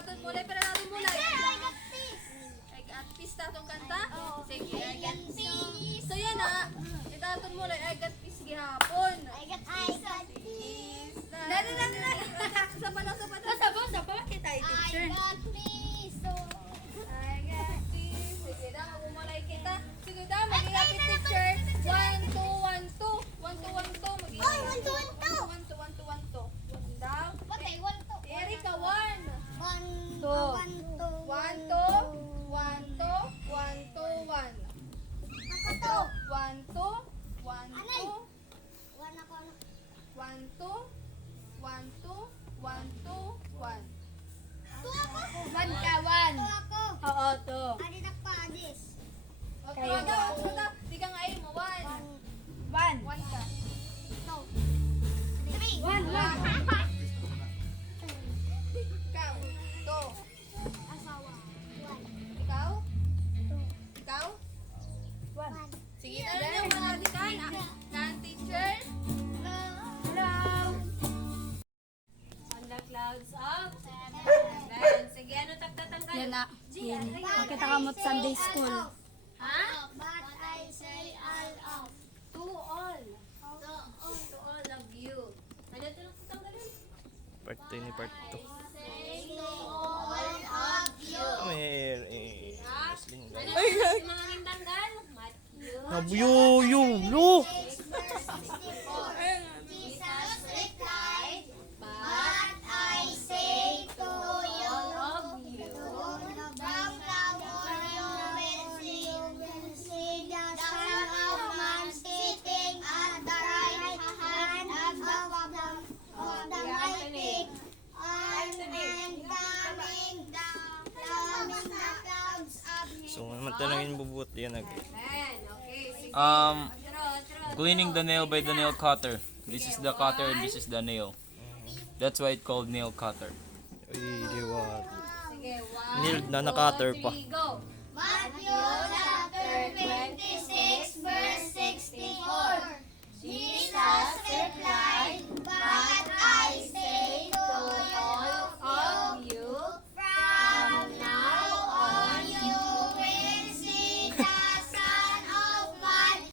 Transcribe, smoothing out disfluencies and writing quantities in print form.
daton mulay, pero daton mulay. I got peace. Ay, at peace tatong kanta? Oo. Sige, I got peace. So yan na, idaton mulay, ay gat peace gihapon. I got peace. Dali. Sa panaw, sa panaw. Sa kita I got peace. Ay, gat peace. Sige daw, magmumulay kita. Sige daw, mag-i-happy teacher. 1, 2, 1, 2. 1, 2, 1, 2. Mag-i-happy. Oy, 1, 2, 1, 2. 1, 2, 1, 2, 1, 2. One daw. Patay, 1, 2. Erika, 1. 1, 2, 1, 2, 1, 2, 1, 2, 1. Ako to. 1, 2, 1, 2, 1 ako. 1, 2, 1, 2, 1, 2, 1. 2 ako. 1 ka, 1. 2 ako. Oo, to. Adis ako pa, adis. Okay, daw. Di ka nga mo. 1. 1. 1 ka. 3. 1. Ikaw. 2. Asawa. 1. Ikaw? Ikaw? 1. Sige na lang yung mga dikan. Kan teacher. Hello. On the clouds of sige, ano tatanggal? Yan na. Yan. Makita ka mo Sunday school. Ha? But I say all of. To all. To all of you. Ano ito lang tatanggalin? Part 2 ni part 2. Say to all of you. Wrestling lang. Ano yung mga tanggal? Matthew. Nabuyo, lo! 6 verse 64. Jesus replied, but I say to you, from now on you will see the Son of Man sitting at the right hand of the Mighty, and coming down from the clouds of So, naman tanongin bubut yan. Ayan, okay. Sige. Cleaning the nail by the nail cutter. This is the cutter and this is the nail. That's why it's called nail cutter. Uy, liwat. Sige, 1, Nail na naka-cutter pa. 3, go. Matthew chapter 26 verse 64. Jesus replied, but